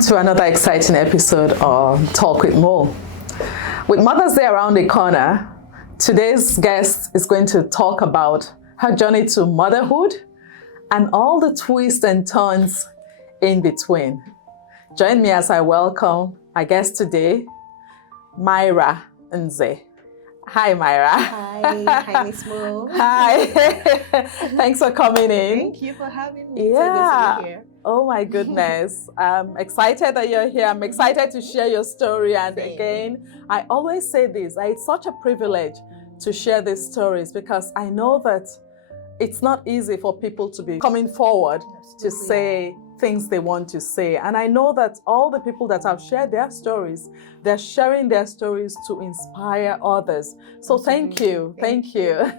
to another exciting episode of Talk with Mo. With Mother's Day around the corner, today's guest is going to talk about her journey to motherhood and all the twists and turns in between. Join me as I welcome our guest today, Myra Nze. Hi, Myra. Hi, Miss Mo. Hi. Thanks for coming in. Thank you for having me. Yeah. So good to be here. Oh my goodness. I'm excited that you're here. I'm excited to share your story. And Same. again, I always say this, it's such a privilege to share these stories because I know that it's not easy for people to be coming forward to say things they want to say. And I know that all the people that have shared their stories, they're sharing their stories to inspire others. So thank you. Thank you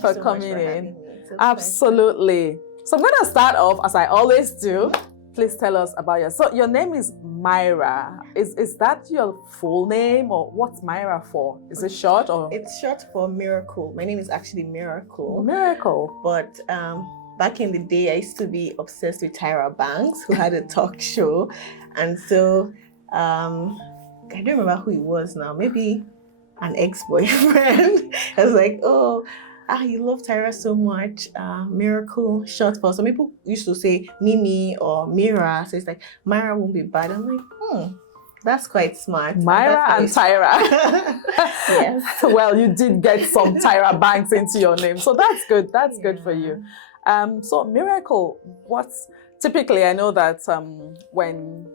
for so coming much for in. having me. It's a Absolutely. So I'm going to start off, as I always do. Please tell us about yourself. So your name is Myra. Is that your full name, or what's Myra for? Is it short or? It's short for Miracle. My name is actually Miracle. Miracle. But back in the day, I used to be obsessed with Tyra Banks, who had a talk show. And so I don't remember who he was now. Maybe an ex-boyfriend. I was like, you love Tyra so much. Miracle, short for. Some people used to say Mimi or Mira. So it's like, Myra won't be bad. I'm like, that's quite smart. Myra and Tyra. Yes. Well, you did get some Tyra Banks into your name. So that's good. That's good for you. So Miracle, typically I know that when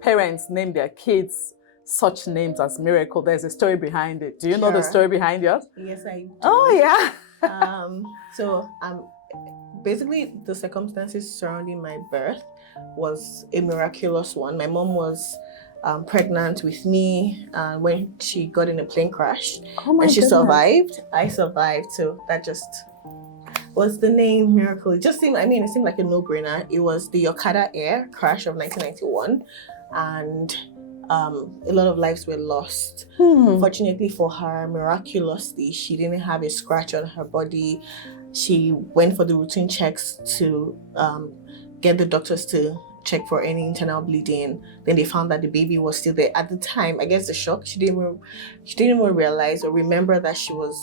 parents name their kids such names as Miracle, there's a story behind it. Do you know the story behind yours? Yes, I do. Oh, yeah. Basically the circumstances surrounding my birth was a miraculous one. My mom was pregnant with me when she got in a plane crash. Oh my and she goodness. survived. I survived. So that just was the name Miracle. It seemed like a no-brainer. It was the Okada Air crash of 1991, and a lot of lives were lost. Fortunately for her, miraculously, she didn't have a scratch on her body. She went for the routine checks to get the doctors to check for any internal bleeding. Then they found that the baby was still there. At the time, I guess the shock, she didn't even realize or remember that she was,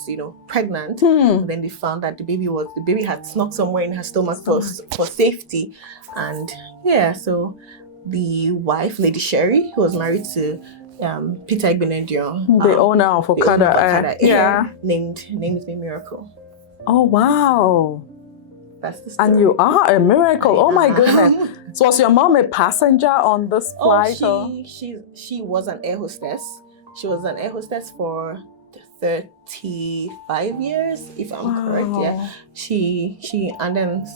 pregnant. And then they found that the baby had snuck somewhere in her stomach for safety. And so the wife, Lady Sherry, who was married to Peter Igbenedion, the owner of Okada Air, named me Miracle. Oh, wow. That's the story. And you are a miracle. Oh my goodness. So was your mom a passenger on this flight? She was an air hostess. She was an air hostess for 35 years, if I'm correct. Yeah. She and then,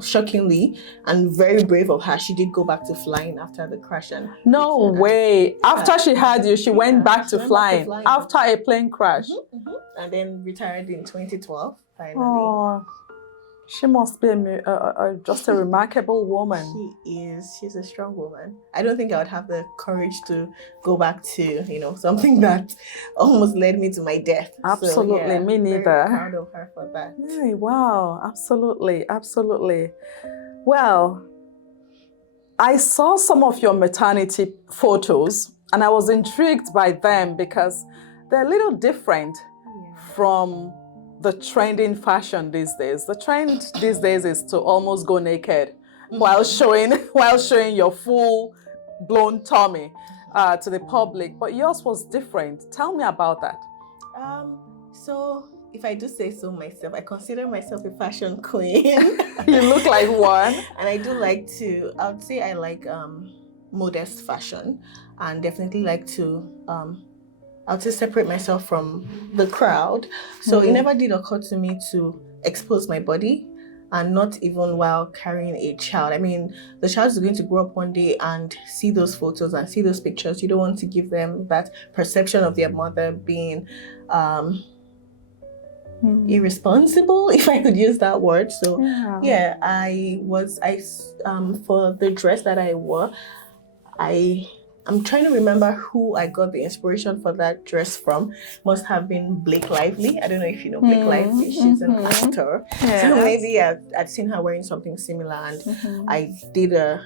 shockingly and very brave of her, she did go back to flying after the crash. And no way. After she had you, she went back to flying after a plane crash. And then retired in 2012 finally. Oh, she must be just a remarkable woman. She is. She's a strong woman. I don't think I would have the courage to go back to, something that almost led me to my death. Absolutely, so, me neither. Very proud of her for that. Yeah, wow, absolutely, absolutely. Well, I saw some of your maternity photos and I was intrigued by them because they're a little different from the trending fashion these days. The trend these days is to almost go naked while showing your full blown tummy to the public. But yours was different. Tell me about that. So if I do say so myself, I consider myself a fashion queen. You look like one. And I do like I would say I like modest fashion, and definitely like to I would say separate myself from the crowd. So it never did occur to me to expose my body, and not even while carrying a child. I mean, the child is going to grow up one day and see those photos and see those pictures. You don't want to give them that perception of their mother being irresponsible, if I could use that word. So for the dress that I wore, I'm trying to remember who I got the inspiration for that dress from. Must have been Blake Lively. I don't know if you know Blake Lively. She's an actor. Yes. So maybe I'd seen her wearing something similar, and I did a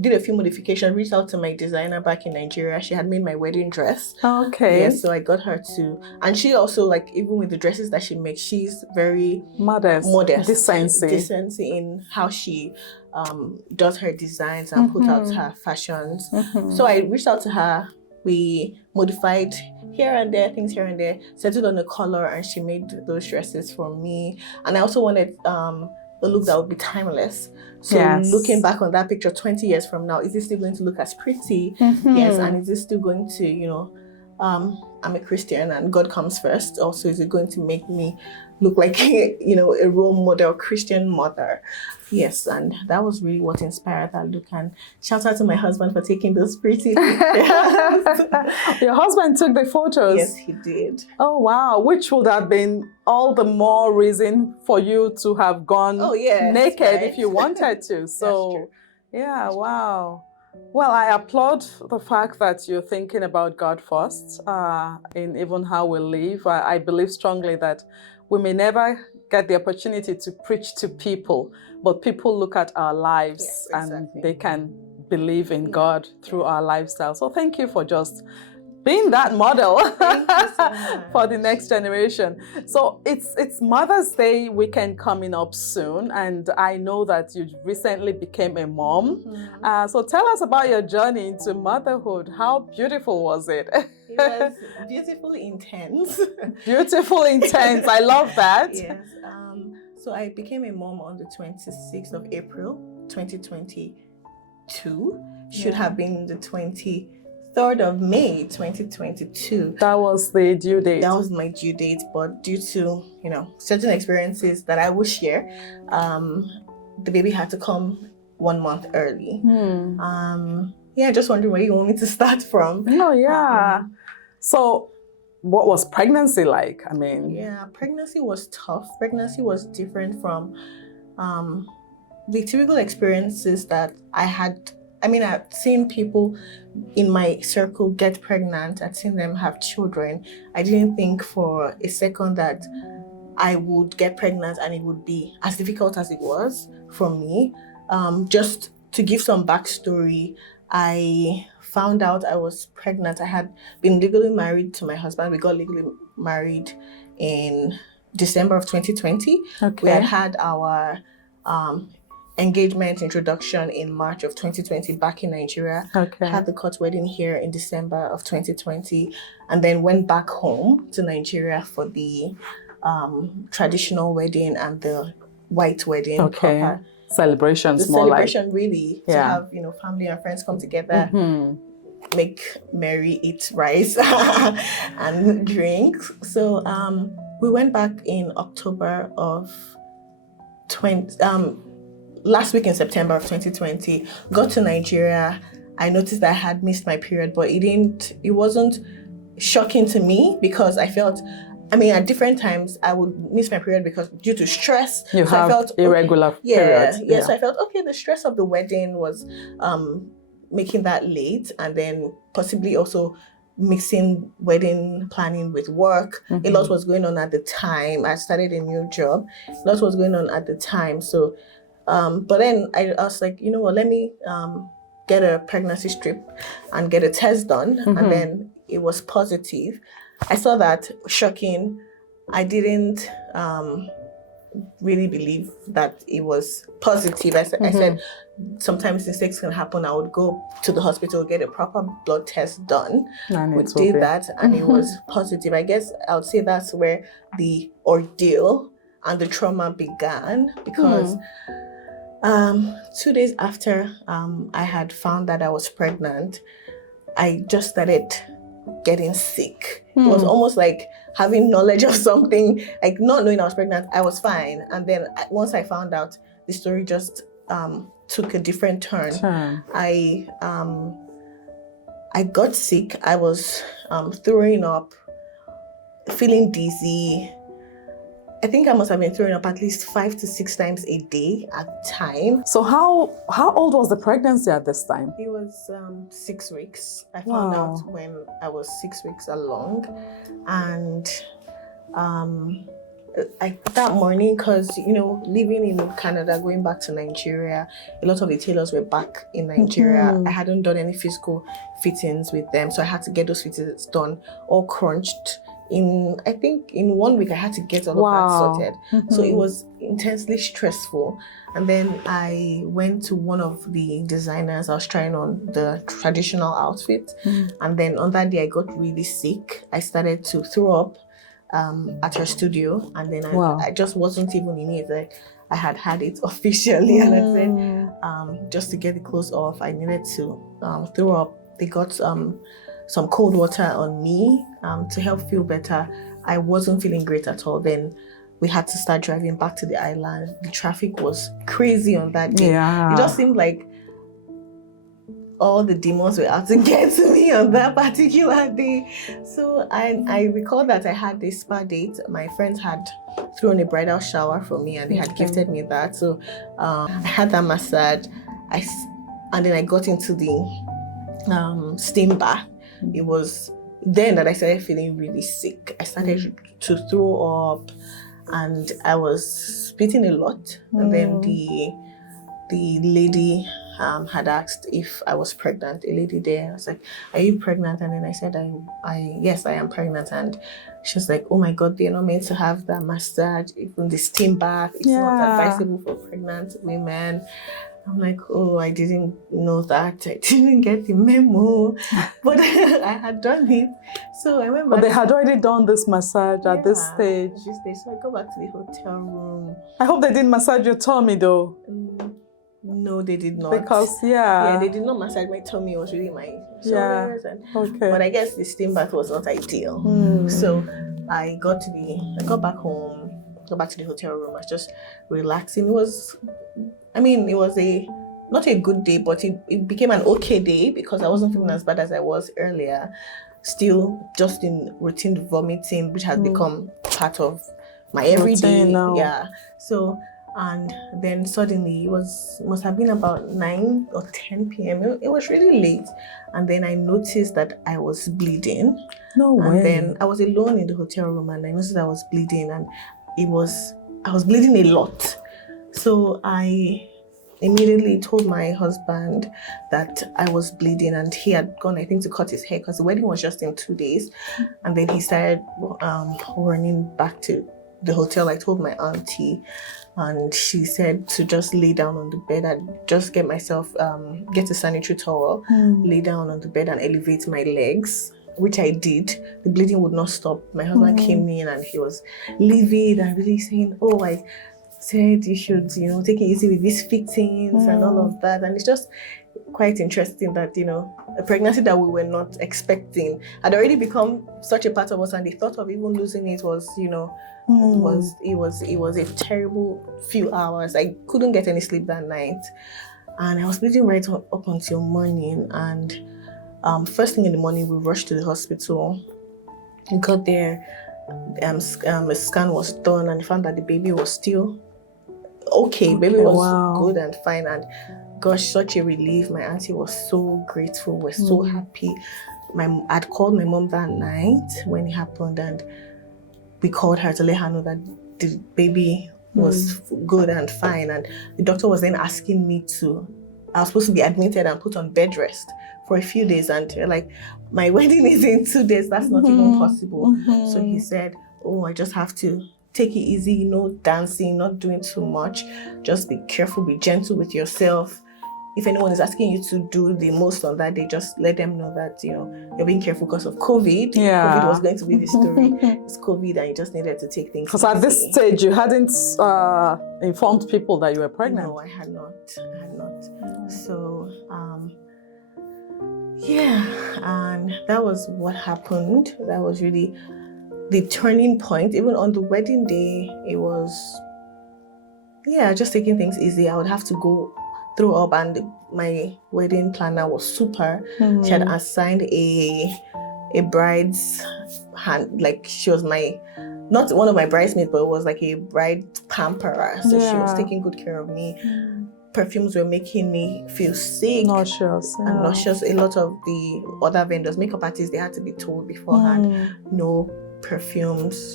did a few modifications, reached out to my designer back in Nigeria. She had made my wedding dress. Okay. Yes, so I got her to, and she also, like, even with the dresses that she makes, she's very modest, decency in how she does her designs and put out her fashions. So I reached out to her. We modified here and there, things here and there, settled on the color, and she made those dresses for me. And I also wanted a look that would be timeless. So looking back on that picture 20 years from now, is it still going to look as pretty? Yes, and is it still going to, you know, I'm a Christian and God comes first. Also, is it going to make me look like, you know, a role model Christian mother? Yes, and that was really what inspired that look. And shout out to my husband for taking those pretty pictures. Your husband took the photos? Yes, he did. Oh, wow. Which would have been all the more reason for you to have gone naked if you wanted to. So, yeah, wow. Well, I applaud the fact that you're thinking about God first in even how we live. I believe strongly that we may never get the opportunity to preach to people, but people look at our lives and they can believe in God through our lifestyle. So thank you for just being that model for the next generation. So it's Mother's Day weekend coming up soon, and I know that you recently became a mom. So tell us about your journey into motherhood. How beautiful was it? It was beautifully intense. Beautifully intense. I love that. Yes. So I became a mom on the 26th of April, 2022. Should have been the 23rd of May, 2022. That was the due date. That was my due date, but due to, you know, certain experiences that I will share, the baby had to come 1 month early. Just wondering where you want me to start from. So what was pregnancy like? I mean... Yeah, pregnancy was tough. Pregnancy was different from the typical experiences that I had. I mean, I've seen people in my circle get pregnant. I've seen them have children. I didn't think for a second that I would get pregnant and it would be as difficult as it was for me. Just to give some backstory, I found out I was pregnant. I had been legally married to my husband. We got legally married in December of 2020. We had our engagement introduction in March of 2020 back in Nigeria. Had the court wedding here in December of 2020, and then went back home to Nigeria for the traditional wedding and the white wedding. Celebrations, the more celebration like, really to have, you know, family and friends come together, make merry, eat rice and drinks. So we went back in October of last week in September of 2020. Got to Nigeria. I noticed that I had missed my period, but it wasn't shocking to me because I felt, I mean, at different times I would miss my period because due to stress. I felt irregular periods. So I felt, the stress of the wedding was making that late, and then possibly also mixing wedding planning with work. A lot was going on at the time. I started a new job. A lot was going on at the time. So, but then I was like, you know what, let me get a pregnancy strip and get a test done. And then it was positive. I saw that, shocking. I didn't really believe that it was positive. I said, sometimes mistakes can happen. I would go to the hospital, get a proper blood test done. We did that, and it was positive. I guess I would say that's where the ordeal and the trauma began, because 2 days after I had found that I was pregnant, I just started getting sick. It was almost like having knowledge of something, like not knowing I was pregnant. I was fine, and then once I found out, the story just took a different turn. I got sick. I was throwing up, feeling dizzy. I think I must have been throwing up at least 5 to 6 times a day at the time. So how old was the pregnancy at this time? It was 6 weeks. I found out when I was 6 weeks along. And that morning, because living in Canada, going back to Nigeria, a lot of the tailors were back in Nigeria. I hadn't done any physical fittings with them, so I had to get those fittings done, all crunched. I think in 1 week I had to get all of that sorted. So it was intensely stressful. And then I went to one of the designers. I was trying on the traditional outfit, and then on that day I got really sick. I started to throw up at her studio, and then I just wasn't even in it. I had it officially, and I said, just to get the clothes off, I needed to throw up. They got some cold water on me to help feel better. I wasn't feeling great at all. Then we had to start driving back to the island. The traffic was crazy on that day. It just seemed like all the demons were out to get to me on that particular day. So I recall that I had this spa date. My friends had thrown a bridal shower for me, and they had gifted me that. So I had that massage. And then I got into the steam bath. It was then that I started feeling really sick. I started to throw up, and I was spitting a lot. And then the lady had asked if I was pregnant. A lady there, I was like, "Are you pregnant?" And then I said, yes, I am pregnant." And she was like, "Oh my God, they're not meant to have that massage, even the steam bath. It's not advisable for pregnant women." I'm like, "Oh, I didn't know that. I didn't get the memo," but I had done it. So I went back. But they had already done this massage at this stage. So I go back to the hotel room. I hope they didn't massage your tummy though. No, they did not. Because they did not massage my tummy. It was really my shoulders. But I guess the steam bath was not ideal. So I got back home, got back to the hotel room. I was just relaxing. It was not a good day, but it became an okay day because I wasn't feeling as bad as I was earlier. Still just in routine vomiting, which has become part of my everyday. Yeah. So, and then suddenly must have been about 9 or 10 p.m. It was really late. And then I noticed that I was bleeding. No way. And then I was alone in the hotel room, and I noticed I was bleeding, and I was bleeding a lot. So I immediately told my husband that I was bleeding, and he had gone, I think, to cut his hair because the wedding was just in 2 days. And then he started running back to the hotel. I told my auntie, and she said to just lay down on the bed and just get a sanitary towel, lay down on the bed and elevate my legs, which I did. The bleeding would not stop. My husband came in, and he was livid and really saying, "Oh, I said you should, take it easy with these fittings and all of that." And it's just quite interesting that, a pregnancy that we were not expecting had already become such a part of us, and the thought of even losing it was, it was a terrible few hours. I couldn't get any sleep that night, and I was bleeding right up until morning. And first thing in the morning, we rushed to the hospital. We got there, a scan was done, and found that the baby was still okay. Baby was good and fine, and gosh, such a relief. My auntie was so grateful. We're so happy. I'd called my mom that night when it happened, and we called her to let her know that the baby was good and fine. And the doctor was then asking me I was supposed to be admitted and put on bed rest for a few days, and like, my wedding is in 2 days. That's not even possible. So he said, "Oh, I just have to take it easy, no dancing, not doing too much. Just be careful, be gentle with yourself. If anyone is asking you to do the most on that day, just let them know that, you're being careful because of COVID. Yeah. COVID was going to be the story. It's COVID, and you just needed to take things easy." Because at this stage, you hadn't informed people that you were pregnant. No, I had not. So, and that was what happened. That was really the turning point. Even on the wedding day, it was, just taking things easy. I would have to go through up, and my wedding planner was super. She had assigned a bride's hand, like she was not one of my bridesmaids, but it was like a bride pamperer. So she was taking good care of me. Perfumes were making me feel sick, nauseous. A lot of the other vendors, makeup artists, they had to be told beforehand, no perfumes,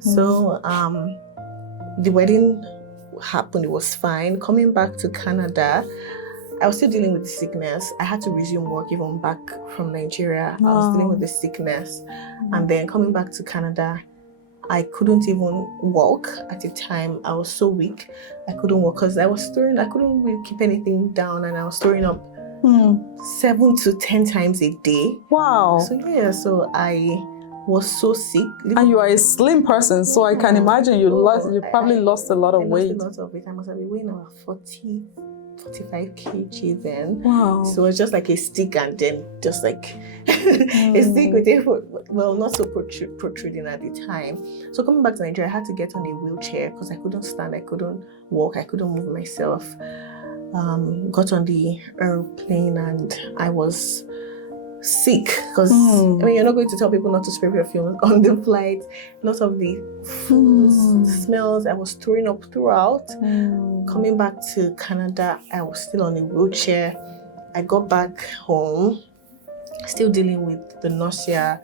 So the wedding happened, it was fine. Coming back to Canada, I was still dealing with the sickness. I had to resume work even back from Nigeria. I was dealing with the sickness. And then coming back to Canada, I couldn't even walk at the time. I was so weak. I couldn't walk because I couldn't really keep anything down, and I was throwing up 7 to 10 times a day. Wow. So I was so sick. And you are a slim person, so I can imagine you probably lost a lot of weight. I lost a lot of weight. I must have been weighing about 45 kg then. Wow. So it was just like a stick, and then just like a stick with it, not so protruding at the time. So coming back to Nigeria, I had to get on a wheelchair because I couldn't stand, I couldn't walk, I couldn't move myself. Got on the airplane and I was sick because you're not going to tell people not to spray perfume on the flight. Lots of the foods, smells, I was throwing up throughout. Coming back to Canada, I was still on a wheelchair. I got back home, still dealing with the nausea,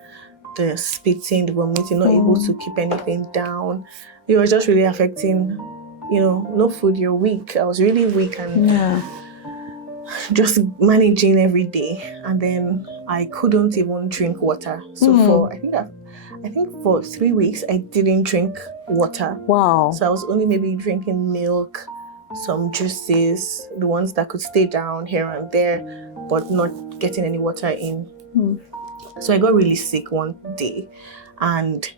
the spitting, the vomiting, not able to keep anything down. It was just really affecting, no food, you're weak. I was really weak and just managing every day. And then I couldn't even drink water. So I think for 3 weeks, I didn't drink water. Wow. So I was only maybe drinking milk, some juices, the ones that could stay down here and there, but not getting any water in. So I got really sick one day, and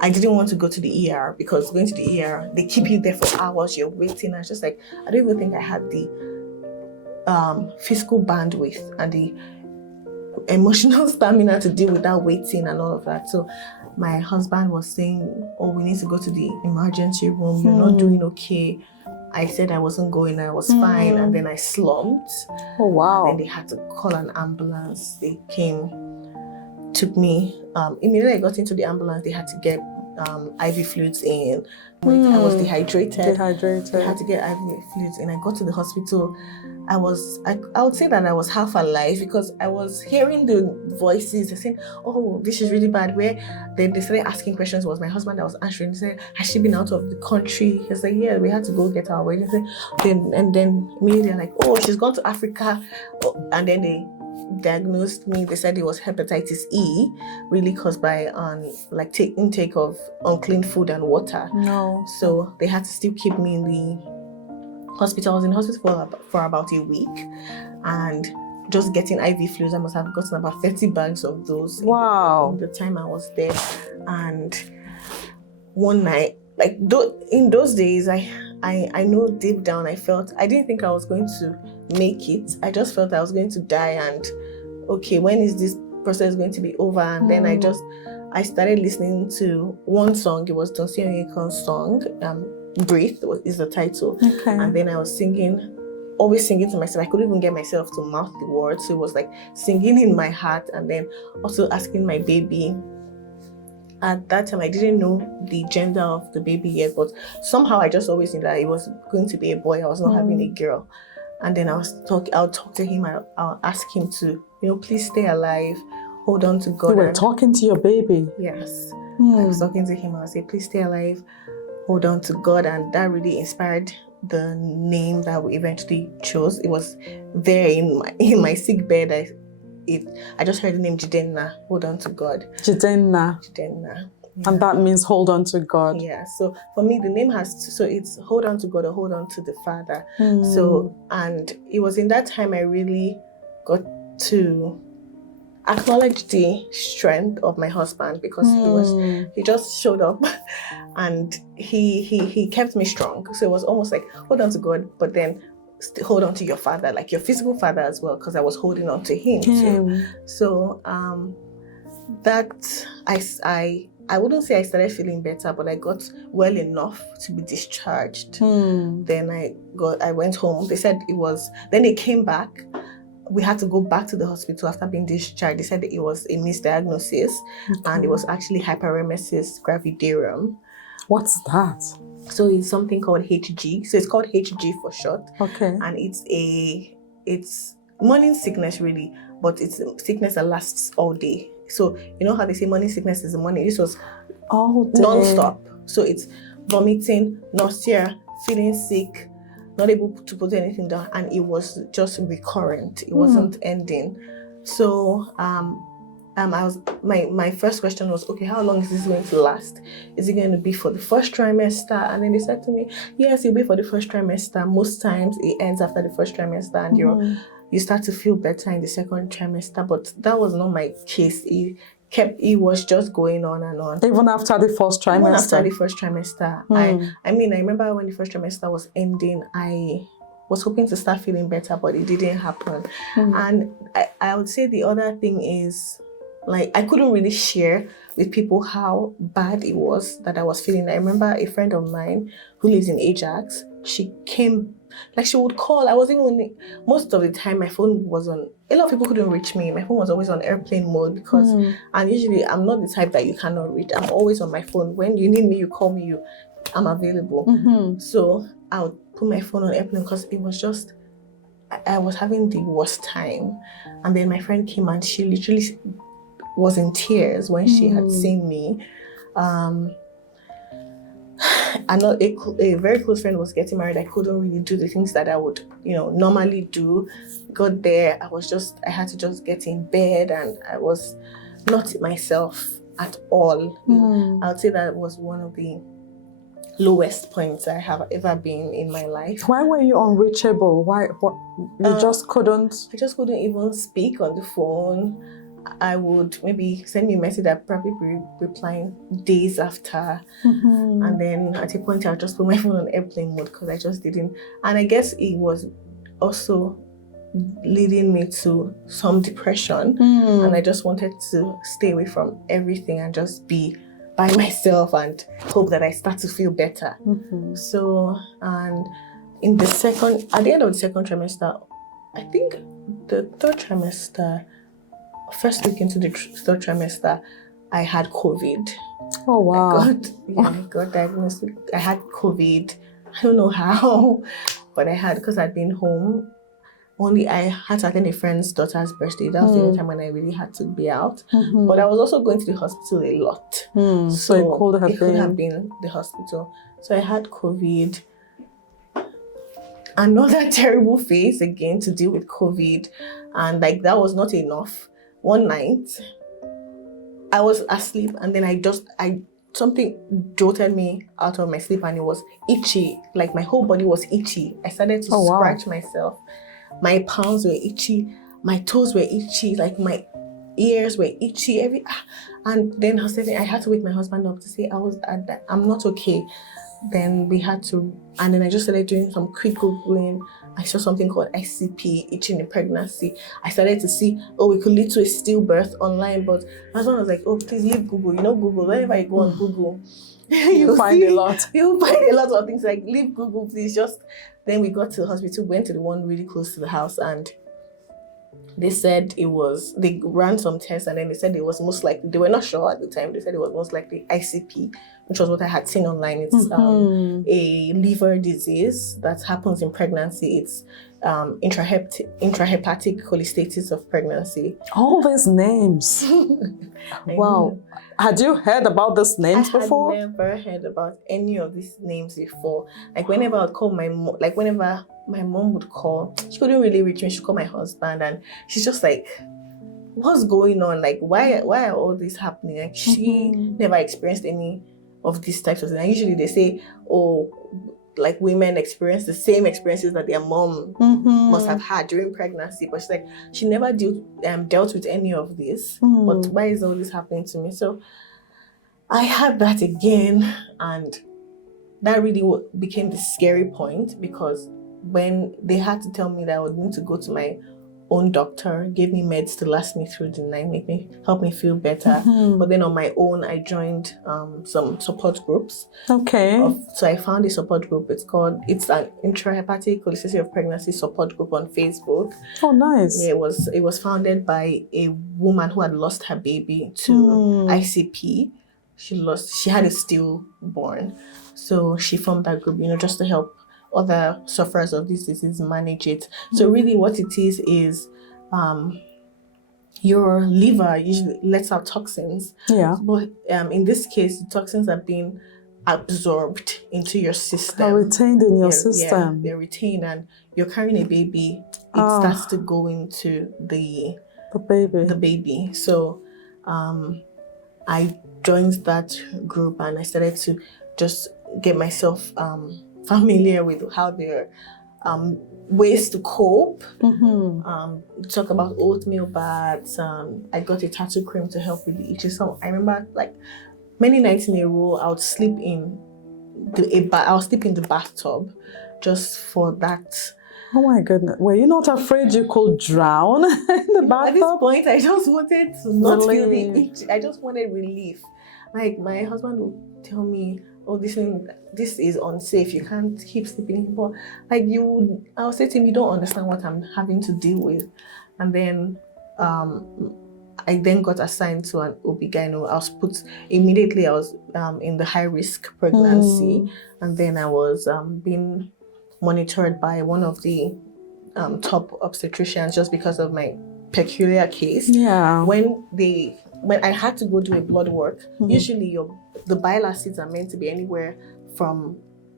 I didn't want to go to the ER because going to the ER, they keep you there for hours, you're waiting. I was just like, I don't even think I had the physical bandwidth and the emotional stamina to deal with that waiting and all of that. So my husband was saying, we need to go to the emergency room, you're not doing okay. I said I wasn't going, I was fine, and then I slumped. Oh wow. And then they had to call an ambulance. They came, took me. Immediately I got into the ambulance, they had to get IV fluids in. I was dehydrated. They had to get IV fluids in. I got to the hospital. I would say that I was half alive because I was hearing the voices. They're saying, this is really bad. Where they started asking questions. It was my husband that was answering. They said, has she been out of the country? He was like, yeah, we had to go get her away. Then immediately they're like, she's gone to Africa. And then they diagnosed me. They said it was hepatitis E, really caused by intake of unclean food and water. No. So they had to still keep me in the hospital. I was in the hospital for about a week, and just getting IV fluids. I must have gotten about 30 bags of those. Wow. In the time I was there. And one night, in those days, I know deep down I didn't think I was going to make it. I just felt I was going to die, and when is this process going to be over? And then I started listening to one song. It was Dunsin Oyekan's song, Breathe is the title. Okay. And then I was always singing to myself. I couldn't even get myself to mouth the words. So it was like singing in my heart, and then also asking my baby. At that time, I didn't know the gender of the baby yet, but somehow I just always knew that it was going to be a boy. I was not having a girl. And then I'll talk to him. I'll ask him to, please stay alive. Hold on to God. You were talking to your baby? Yes. I was talking to him. I would say, please stay alive. Hold on to God. And that really inspired the name that we eventually chose. It was there in my sick bed. I just heard the name Jidenna. Hold on to God. Jidenna. Yeah. And that means hold on to God. Yeah. So for me, the name it's hold on to God or hold on to the Father. So, and it was in that time I really got to acknowledge the strength of my husband, because he just showed up and he kept me strong. So it was almost like hold on to God, but then hold on to your father, like your physical father as well, because I was holding on to him too. So that I wouldn't say I started feeling better, but I got well enough to be discharged. Then I went home. They said then they came back. We had to go back to the hospital after being discharged. They said that it was a misdiagnosis, and it was actually hyperemesis gravidarum. What's that? So it's something called HG. So it's called HG for short. Okay. And it's morning sickness really, but it's sickness that lasts all day. So you know how they say morning sickness is the morning. This was Oh, non-stop. So it's vomiting, nausea, feeling sick, not able to put anything down, and it was just recurrent. It wasn't ending. So I was my first question was, okay, how long is this going to last? Is it going to be for the first trimester? And then they said to me, yes, it'll be for the first trimester. Most times it ends after the first trimester, and you start to feel better in the second trimester. But that was not my case. It was just going on and on. Even after the first trimester? Even after the first trimester. I remember when the first trimester was ending, I was hoping to start feeling better, but it didn't happen. And I would say the other thing is, like, I couldn't really share with people how bad it was that I was feeling. I remember a friend of mine who lives in Ajax, she came, like, she would call. I wasn't even, most of the time my phone was on, a lot of people couldn't reach me. My phone was always on airplane mode because, and usually I'm not the type that you cannot reach. I'm always on my phone. When you need me, you call me, I'm available. So I would put my phone on airplane because it was just, I was having the worst time. And then my friend came and she literally was in tears when she had seen me. A very close friend was getting married. I couldn't really do the things that I would, normally do. Got there, I had to just get in bed, and I was not myself at all. I would say that was one of the lowest points I have ever been in my life. Why were you unreachable? You just couldn't? I just couldn't even speak on the phone. I would maybe send you a message, I'd probably be replying days after. And then at a point, I'll just put my phone on airplane mode because I just didn't. And I guess it was also leading me to some depression. And I just wanted to stay away from everything and just be by myself and hope that I start to feel better. So, and at the end of the second trimester, I think the third trimester, first week into the third trimester, I had COVID. Oh, wow. I got diagnosed. I had COVID. I don't know how, but I had, because I'd been home. Only I had to attend a friend's daughter's birthday. That was the only time when I really had to be out. But I was also going to the hospital a lot. So it could have been the hospital. So I had COVID. Another terrible phase again to deal with COVID. And that was not enough. One night, I was asleep, and then something jolted me out of my sleep, and it was itchy. Like, my whole body was itchy. I started to scratch myself. My palms were itchy. My toes were itchy. Like, my ears were itchy. And then I had to wake my husband up to say I'm not okay. Then and then I just started doing some quick Googling. I saw something called ICP, itching in pregnancy. I started to see, it could lead to a stillbirth online, but my husband was like, please leave Google. Google, whenever you go on Google, you'll find a lot. You'll find a lot of things, like, leave Google, please. Then we got to the hospital, went to the one really close to the house, and they said they ran some tests, and then they said it was most likely, they were not sure at the time, they said it was most likely ICP, which was what I had seen online. It's a liver disease that happens in pregnancy. It's intrahepatic cholestasis of pregnancy. All these names. Wow. Had you heard about these names before? I had never heard about any of these names before. Like, whenever I'd call my mom, whenever my mom would call, she couldn't really reach me. She'd call my husband, and she's just like, what's going on? Like, why are all this happening? Like, she never experienced any of these types of things. And usually they say, like, women experience the same experiences that their mom must have had during pregnancy. But she's like, she never dealt with any of this. But why is all this happening to me? So I had that again, and that really became the scary point, because when they had to tell me that I would need to go to my own doctor, gave me meds to last me through the night, help me feel better. But then on my own, I joined some support groups. Okay. So I found a support group. It's an intrahepatic cholestasis of pregnancy support group on Facebook. Oh, nice. Yeah, it was founded by a woman who had lost her baby to ICP. She had a stillborn. So she formed that group, just to help other sufferers of this disease manage it. So really what it is your liver usually lets out toxins. Yeah. But in this case, the toxins are being absorbed into your system. Are retained in your Yeah, system. they're retained, and you're carrying a baby. It starts to go into the baby. So I joined that group, and I started to just get myself familiar with how their ways to cope. Talk about oatmeal baths. I got a tattoo cream to help with the itches. So I remember, like, many nights in a row, I would sleep in the bathtub just for that. Oh my goodness. Were you not afraid you could drown in the bathtub? At this point, I just wanted to not feel the itch. I just wanted relief. Like, my husband would tell me, oh, this is unsafe. You can't keep sleeping here. But like, I would say to him, you don't understand what I'm having to deal with. And then I then got assigned to an OB-GYN. I was put immediately. I was in the high risk pregnancy, and then I was being monitored by one of the top obstetricians just because of my peculiar case. Yeah. When I had to go do a blood work, usually the bile acids are meant to be anywhere from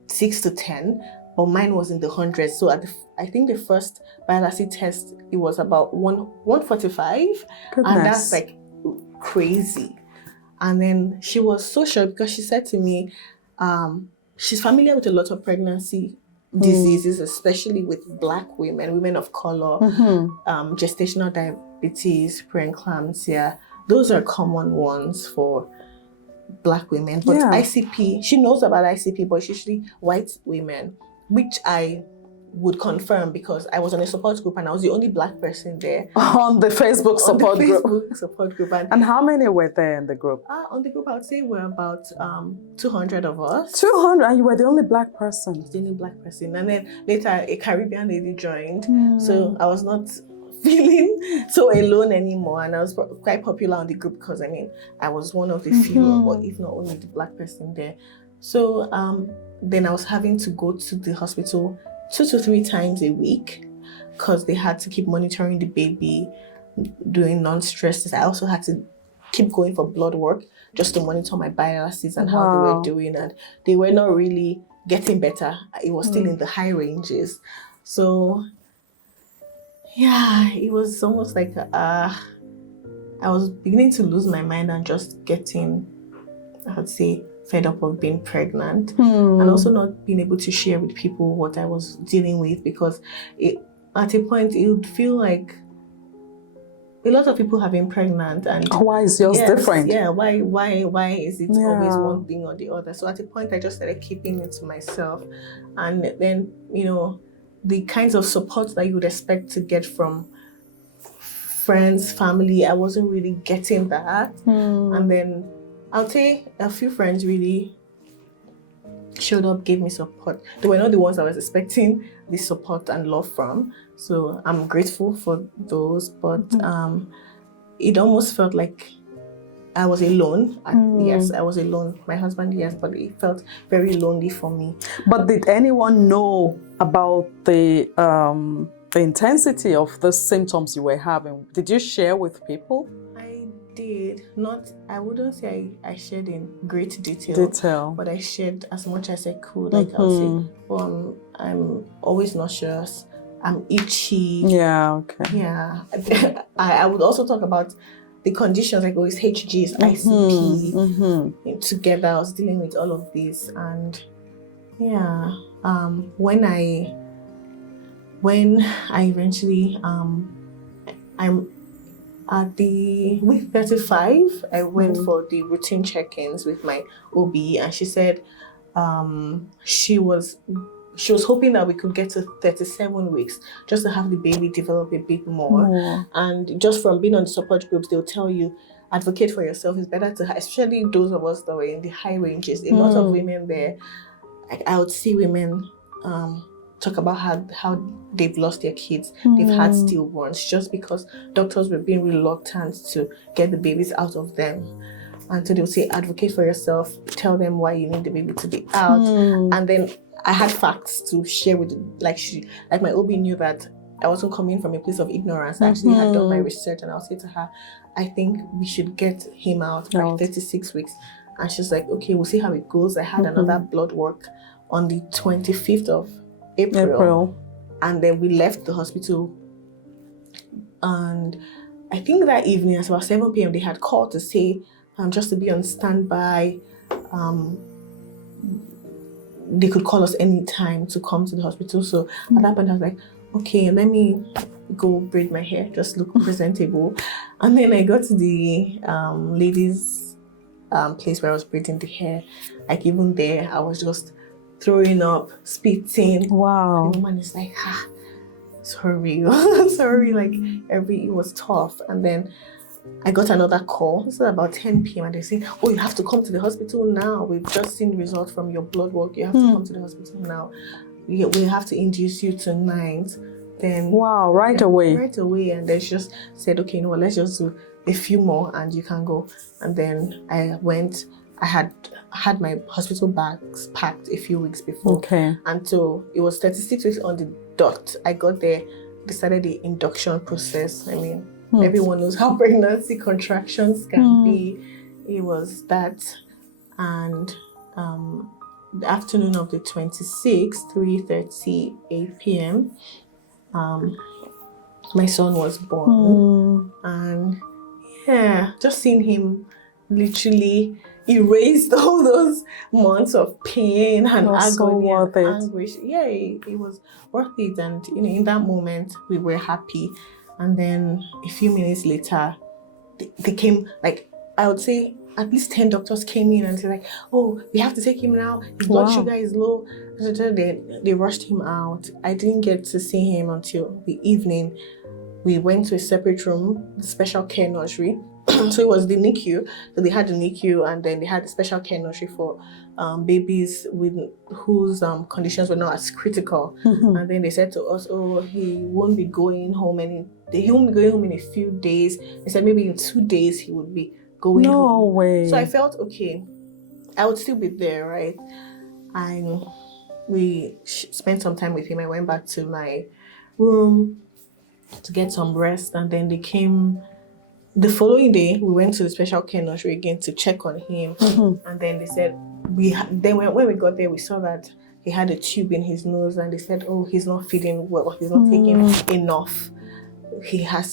6 to 10, but mine was in the hundreds. So I think the first bile acid test, it was about 145. Goodness. And that's like crazy. And then she was so shocked because she said to me, she's familiar with a lot of pregnancy diseases, especially with Black women of color, gestational diabetes, preeclampsia. Those are common ones for Black women. But ICP, she knows about ICP, but it's usually white women, which I would confirm because I was on a support group and I was the only Black person there. On the Facebook support group. And how many were there in the group? On the group, I would say we're about 200 of us. 200, and you were the only Black person? The only Black person. And then later, a Caribbean lady joined. So I was not feeling so alone anymore, and I was quite popular on the group because I was one of the few, or if not only the Black person there. So then I was having to go to the hospital 2 to 3 times a week because they had to keep monitoring the baby, doing non-stresses. I also had to keep going for blood work just to monitor my bile acids and how they were doing, and they were not really getting better. It was still in the high ranges. So yeah, it was almost like I was beginning to lose my mind and just getting, I would say, fed up of being pregnant, and also not being able to share with people what I was dealing with, because at a point it would feel like a lot of people have been pregnant, and why is yours different? Yeah, why is it always one thing or the other? So at a point I just started keeping it to myself, and then the kinds of support that you would expect to get from friends, family, I wasn't really getting that. And then I'll say a few friends really showed up, gave me support. They were not the ones I was expecting the support and love from. So I'm grateful for those, but it almost felt like I was alone. Yes, I was alone. My husband, yes, but it felt very lonely for me. But did anyone know about the intensity of the symptoms you were having? Did you share with people? I did. I wouldn't say I shared in great detail, but I shared as much as I could. Like I would say, I'm always nauseous. I'm itchy. Yeah, okay. Yeah. I would also talk about the conditions, like always HGs, ICP, together. I was dealing with all of this, and yeah, when I eventually I'm at the week 35, I went for the routine check-ins with my OB, and she said she was hoping that we could get to 37 weeks just to have the baby develop a bit more. And just from being on the support groups, they'll tell you, advocate for yourself. It's better to, especially those of us that were in the high ranges. A lot of women there, I would see women talk about how they've lost their kids, they've had stillborns, just because doctors were being reluctant to get the babies out of them. And so they'll say, advocate for yourself, tell them why you need the baby to be out. And then I had facts to share with, like my OB knew that I wasn't coming from a place of ignorance. I actually had done my research, and I'll say to her, I think we should get him out by 36 weeks. And she's like, okay, we'll see how it goes. I had another blood work on the 25th of April. And then we left the hospital. And I think that evening, at about 7 p.m., they had called to say, just to be on standby. They could call us anytime to come to the hospital. So at that point, I was like, okay, let me go braid my hair, just look presentable. And then I got to the ladies' place where I was braiding the hair. Like, even there, I was just throwing up, spitting. Wow. And the woman is like, sorry, sorry. Like, it was tough. And then I got another call. This is about 10 p.m. and they say, oh, you have to come to the hospital now. We've just seen the result from your blood work. You have to come to the hospital now. We have to induce you tonight. Then wow, right away. Right away. And they just said, okay, no, let's just do a few more and you can go. And then I went. I had my hospital bags packed a few weeks before. Okay. And so it was 36 weeks on the dot. I got there, they started the induction process. I mean, everyone knows how pregnancy contractions can be. It was that. And the afternoon of the 26th, 3:38 p.m., my son was born. And yeah, just seeing him literally erased all those months of pain and agony and anguish. Yeah, it was worth it. And in that moment, we were happy. And then a few minutes later, they came, like, I would say at least 10 doctors came in and said, like, oh, we have to take him now. His blood sugar is low. They rushed him out. I didn't get to see him until the evening. We went to a separate room, the special care nursery. So it was the NICU. So they had the NICU, and then they had a special care nursery for babies whose conditions were not as critical. And then they said to us, oh, he won't be going home in a few days. They said maybe in 2 days he would be going home. No way. So I felt, okay, I would still be there, right? And we spent some time with him. I went back to my room to get some rest, and then they came. The following day, we went to the special care nursery again to check on him. And then they said, when we got there, we saw that he had a tube in his nose, and they said, oh, he's not feeding well, he's not taking enough. They had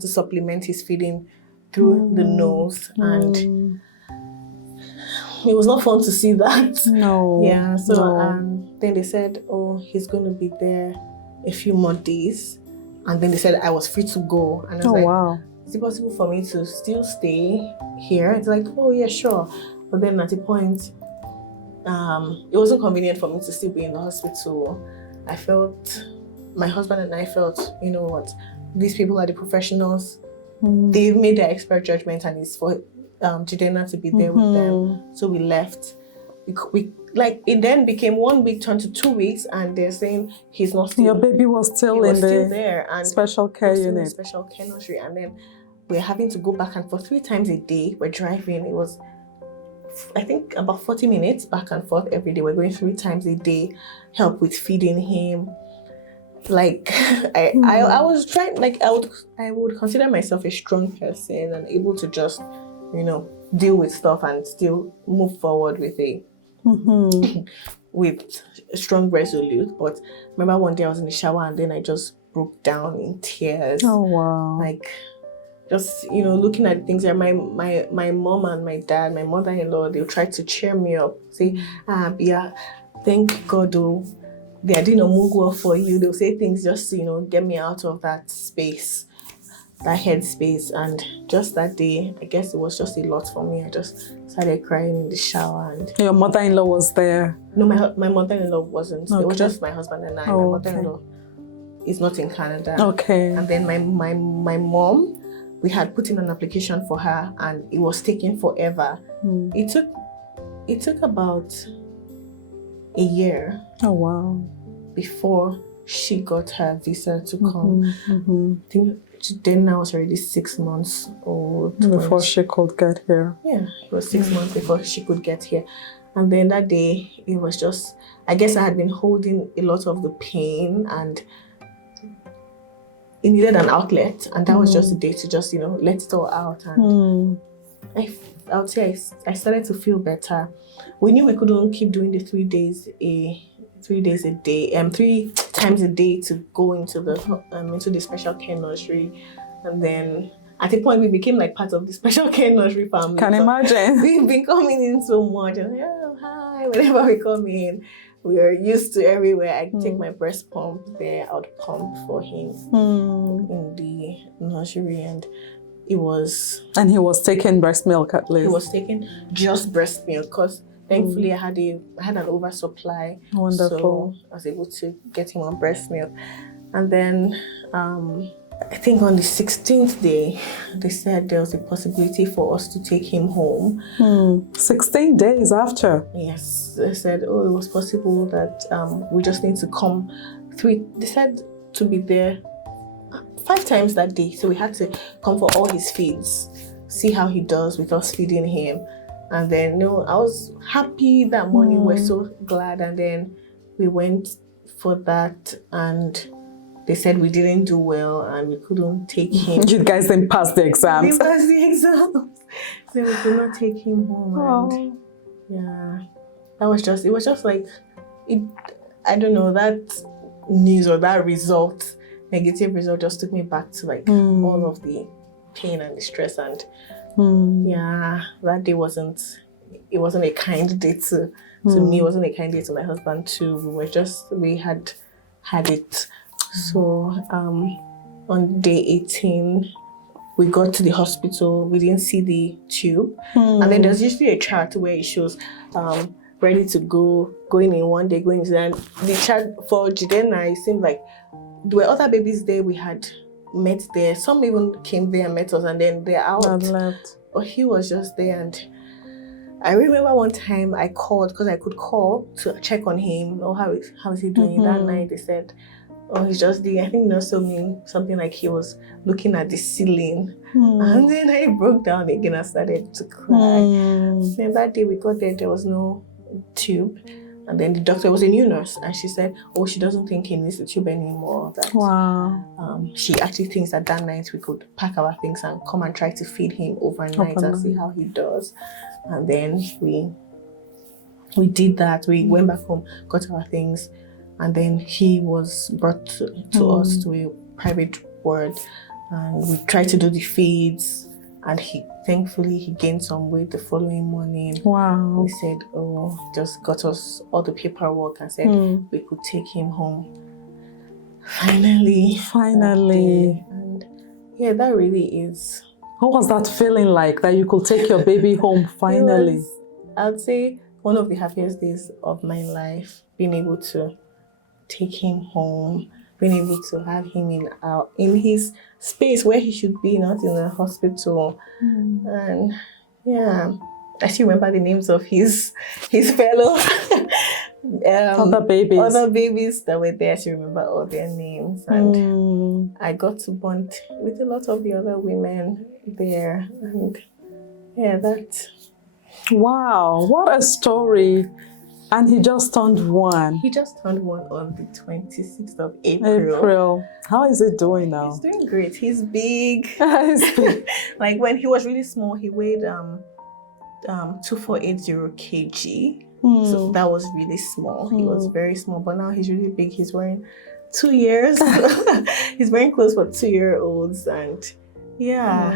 to supplement his feeding through the nose. And it was not fun to see that. No. Yeah, so then they said, oh, he's going to be there a few more days. And then they said I was free to go. And I was like, wow. Is it possible for me to still stay here? It's like, oh yeah, sure. But then at a point, it wasn't convenient for me to still be in the hospital. My husband and I felt, you know what, these people are the professionals. They've made their expert judgment, and it's for Jidena to be there with them. So we left. It then became 1 week turned to 2 weeks, and they're saying he's not still. Your baby was still there, and special care unit, special care nursery, and then we're having to go back and forth 3 times a day. We're driving. It was, I think, about 40 minutes back and forth every day. We're going 3 times a day, help with feeding him. Like I was trying. Like I would consider myself a strong person and able to just, deal with stuff and still move forward with with strong resolute. But remember one day I was in the shower and then I just broke down in tears. Oh wow! Like just looking at things there. My mom and my dad, my mother-in-law, they tried to cheer me up, say, yeah, thank God, they are doing a mugwa for you. They'll say things just to get me out of that space, that headspace. And just that day, I guess it was just a lot for me. I just started crying in the shower. And your mother-in-law was there? No, my mother-in-law wasn't. Okay. It was just my husband and I. Oh, my mother-in-law is not in Canada. Okay. And then my mom, we had put in an application for her, and it was taking forever. It took about a year. Oh wow! Before she got her visa to come. I think then now was already 6 months old. Before she could get here. Yeah, it was 6 months before she could get here. And then that day, it was just, I guess I had been holding a lot of the pain, and it needed an outlet, and that was just a day to just, you know, let it all out. And I would say I started to feel better. We knew we couldn't keep doing the 3 times a day to go into the special care nursery, and then at a point we became like part of the special care nursery family. Can imagine. We've been coming in so much, and oh, hi, whenever we come in, we are used to everywhere. I take my breast pump there. I would pump for him in the nursery, and he was taking breast milk at least. He was taking just breast milk because thankfully I had an oversupply. Wonderful. So I was able to get him on breast milk. And then I think on the 16th day, they said there was a possibility for us to take him home. 16 days after? Yes. They said, oh, it was possible that we just need to come they said to be there 5 times that day. So we had to come for all his feeds, see how he does with us feeding him. And then, I was happy that morning. We're so glad. And then we went for that, and they said we didn't do well and we couldn't take him. You guys didn't pass the exams. We passed the exams. So we could not take him home. Oh. And yeah, it was just like, I don't know, that news or that result, negative result, just took me back to like all of the pain and the stress. And yeah, that day wasn't a kind day to me. It wasn't a kind day to my husband too. We had it. So on day 18, we got to the hospital. We didn't see the tube. And then there's usually a chart where it shows ready to go, going in one day, going in. And the chart for Jidena, it seemed like there were other babies there we had met there. Some even came there and met us, and then they're out. And left. But he was just there. And I remember one time I called, because I could call to check on him. Oh, how is he doing? That night they said, oh, he's just doing, I think nurse told me something like he was looking at the ceiling. And then I broke down again and started to cry. Then that day we got there was no tube. And then the doctor was a new nurse, and she said, oh, she doesn't think he needs the tube anymore. She actually thinks that night we could pack our things and come and try to feed him overnight and see how he does. And then we did that. We went back home, got our things, and then he was brought to us to a private ward, and we tried to do the feeds, and thankfully he gained some weight the following morning. Wow. We said, oh, just got us all the paperwork and said we could take him home. Finally. And yeah, that really is. What was that feeling like, that you could take your baby home finally? I'd say one of the happiest days of my life, being able to take him home, being able to have him in his space where he should be, not in a hospital. And yeah, I still remember the names of his fellow other babies that were there. I still remember all their names, and I got to bond with a lot of the other women there. And yeah, wow, what a story. And he just turned 1. He just turned 1 on the 26th of April. How is he doing now? He's doing great. He's big. He's big. Like when he was really small, he weighed 2480 kg. So that was really small. He was very small, but now he's really big. He's wearing 2 years. He's wearing clothes for 2-year-olds, and yeah,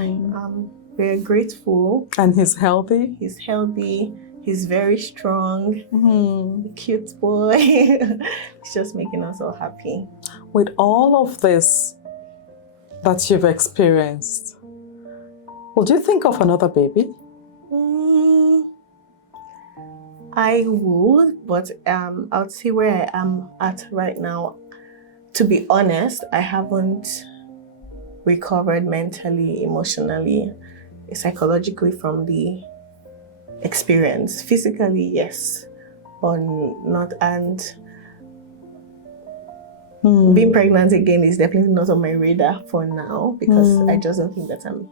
we're grateful. And he's healthy? He's healthy. He's very strong, cute boy. He's just making us all happy. With all of this that you've experienced, would you think of another baby? I would, but I would say where I am at right now, to be honest, I haven't recovered mentally, emotionally, psychologically from the experience. Physically, yes, but not. And being pregnant again is definitely not on my radar for now, because I just don't think that I'm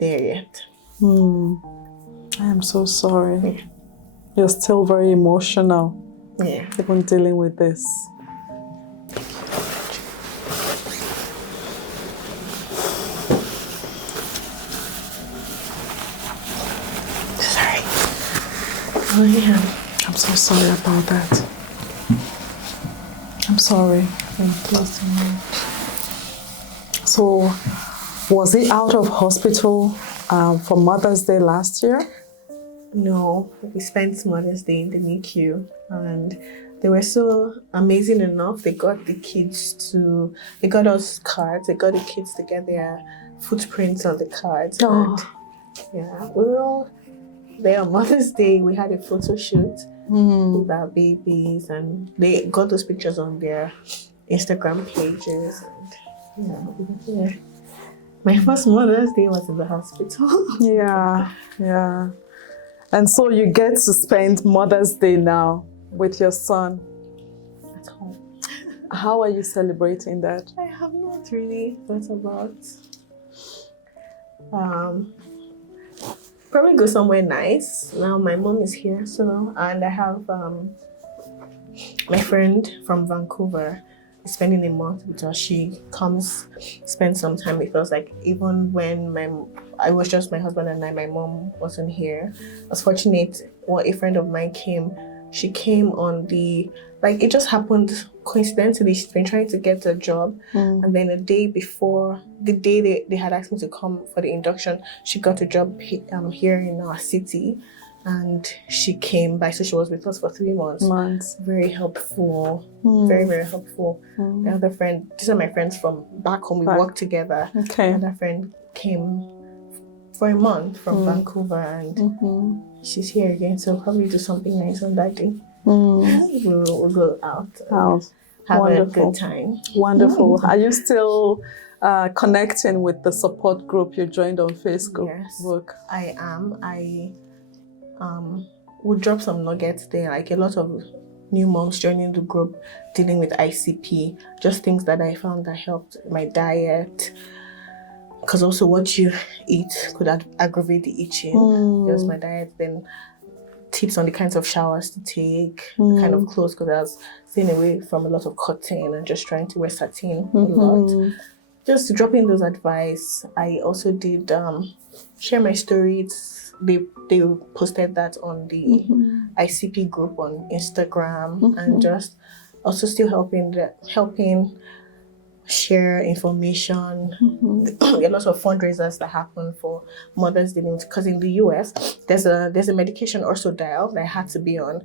there yet. I am so sorry. Yeah. You're still very emotional. Yeah. Even dealing with this. Oh, yeah. I'm so sorry about that. I'm sorry. Thank you so much. So, was he out of hospital for Mother's Day last year? No, we spent Mother's Day in the NICU, and they were so amazing enough. They got us cards. They got the kids to get their footprints on the cards. Oh. And yeah, we were all there on Mother's Day. We had a photo shoot with our babies, and they got those pictures on their Instagram pages. And yeah. My first Mother's Day was in the hospital. Yeah. And so you get to spend Mother's Day now with your son At home. How are you celebrating that? I have not really thought about. Probably go somewhere nice. Now my mom is here, and I have my friend from Vancouver is spending a month with us. She comes, spend some time with us. Like even when I was just my husband and I, my mom wasn't here. I was fortunate. Well, a friend of mine came. She came on it just happened coincidentally. She's been trying to get a job, and then the day they had asked me to come for the induction, she got a job here in our city, and she came by. So she was with us for 3 months. Very helpful, very, very helpful. My other friend, these are my friends from back home. We worked together. Okay. Another friend came for a month from Vancouver, and she's here again. So probably do something nice on that day. We'll go out. Have Wonderful. a good time. Wonderful. Are you still connecting with the support group you joined on Facebook? Yes, I am. I will drop some nuggets there, like a lot of new moms joining the group, dealing with ICP, just things that I found that helped my diet. Because also what you eat could aggravate the itching. Just my diet, then tips on the kinds of showers to take, the kind of clothes, because I was staying away from a lot of cotton and just trying to wear satin a lot. Just dropping those advice. I also did share my stories. They posted that on the ICP group on Instagram, and just also still helping share information. A lot of fundraisers that happen for mothers dealing with, because in the US there's a medication also dial that I had to be on,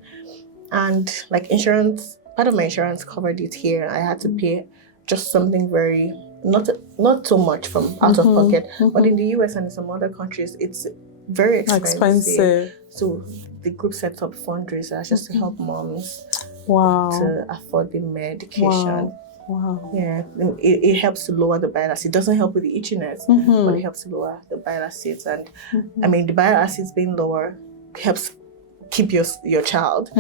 and like insurance, part of my insurance covered it here. I had to pay just something very not so much from out of pocket, but in the US and in some other countries it's very expensive. So the group set up fundraisers just to help moms to afford the medication. Wow. Yeah, it helps to lower the bile acid. It doesn't help with the itchiness, but it helps to lower the bile acids. And I mean, the bile acids being lower helps keep your child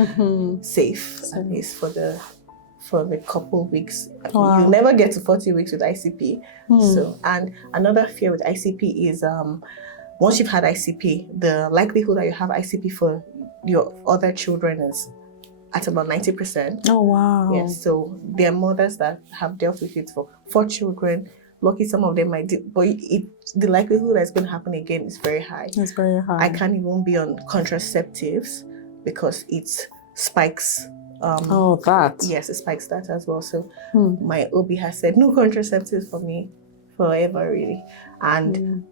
safe, at least for the couple weeks. Wow. You never get to 40 weeks with ICP. So, and another fear with ICP is once you've had ICP, the likelihood that you have ICP for your other children is at about 90%. Oh, wow. Yes, so there are mothers that have dealt with it for 4 children. Lucky some of them might do, but the likelihood that it's going to happen again is very high. It's very high. I can't even be on contraceptives because it spikes. Yes, it spikes that as well. So my OB has said no contraceptives for me forever, really. And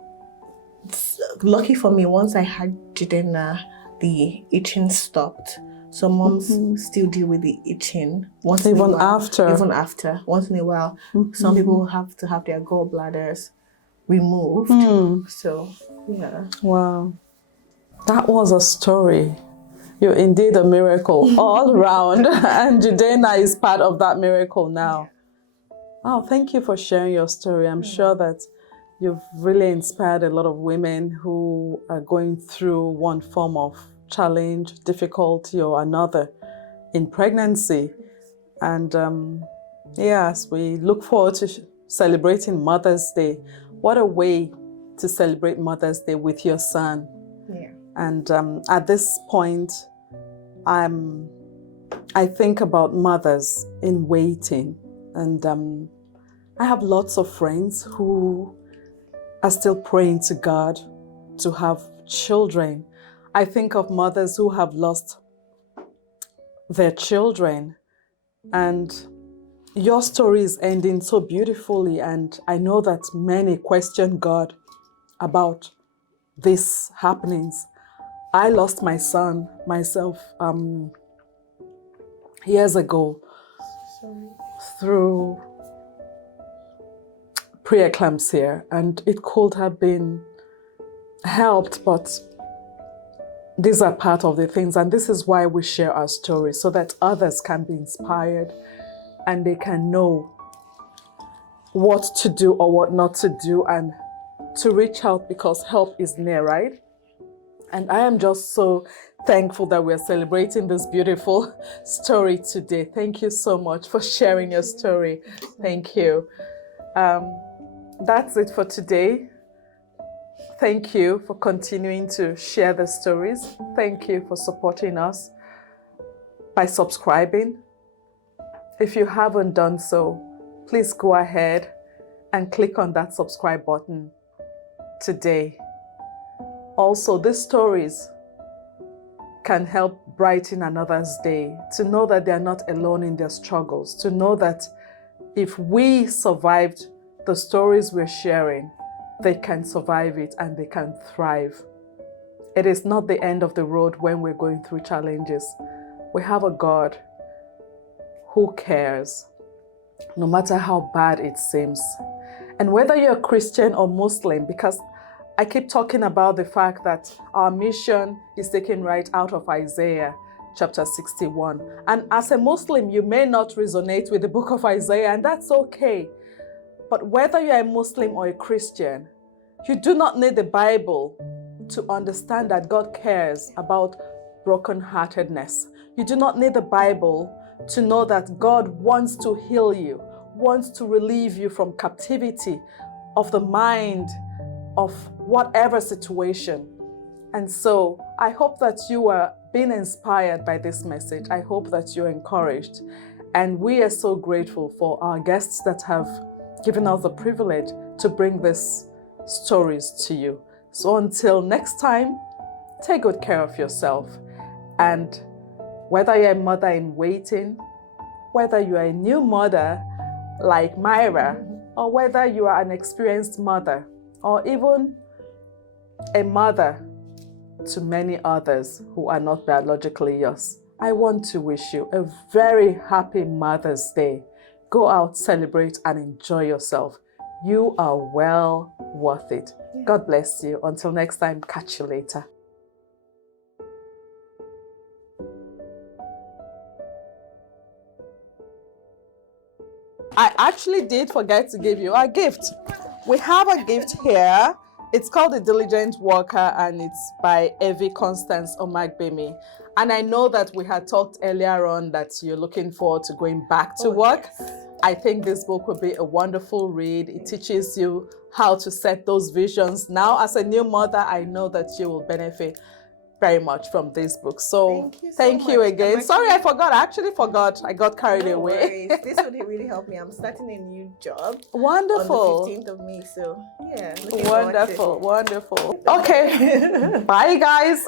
lucky for me, once I had Jidena, the itching stopped. So moms still deal with the itching even after. Once in a while, some people have to have their gallbladders removed. So yeah. Wow, that was a story. You're indeed a miracle all round, and Jidena is part of that miracle now. Oh, thank you for sharing your story. I'm sure that you've really inspired a lot of women who are going through one form of challenge, difficulty, or another in pregnancy. And yes, we look forward to celebrating Mother's Day. What a way to celebrate Mother's Day with your son. Yeah. And at this point, I think about mothers in waiting. And I have lots of friends who are still praying to God to have children. I think of mothers who have lost their children, and your story is ending so beautifully, and I know that many question God about these happenings. I lost my son myself years ago through preeclampsia, and it could have been helped, but these are part of the things, and this is why we share our story, so that others can be inspired and they can know what to do or what not to do, and to reach out because help is near, right? And I am just so thankful that we're celebrating this beautiful story today. Thank you so much for sharing your story. Thank you. That's it for today. Thank you for continuing to share the stories. Thank you for supporting us by subscribing. If you haven't done so, please go ahead and click on that subscribe button today. Also, these stories can help brighten another's day, to know that they are not alone in their struggles, to know that if we survived the stories we're sharing, they can survive it and they can thrive. It is not the end of the road when we're going through challenges. We have a God who cares, no matter how bad it seems. And whether you're a Christian or Muslim, because I keep talking about the fact that our mission is taken right out of Isaiah chapter 61. And as a Muslim, you may not resonate with the book of Isaiah, and that's okay. But whether you're a Muslim or a Christian, you do not need the Bible to understand that God cares about brokenheartedness. You do not need the Bible to know that God wants to heal you, wants to relieve you from captivity of the mind, of whatever situation. And so I hope that you are being inspired by this message. I hope that you're encouraged. And we are so grateful for our guests that have given us the privilege to bring these stories to you. So until next time, take good care of yourself. And whether you're a mother in waiting, whether you are a new mother like Myra, or whether you are an experienced mother, or even a mother to many others who are not biologically yours, I want to wish you a very happy Mother's Day. Go out, celebrate, and enjoy yourself. You are well worth it. God bless you. Until next time, catch you later. I actually did forget to give you a gift. We have a gift here. It's called The Diligent Worker, and it's by Evie Constance Omagbemi. And I know that we had talked earlier on that you're looking forward to going back to work. Yes. I think this book will be a wonderful read. It teaches you how to set those visions. Now, as a new mother, I know that you will benefit very much from this book. So thank you again. Sorry, I forgot. I actually forgot. I got carried away. This would really help me. I'm starting a new job. Wonderful. On the 15th of May. So yeah. Wonderful. Wonderful. Okay. Bye, guys.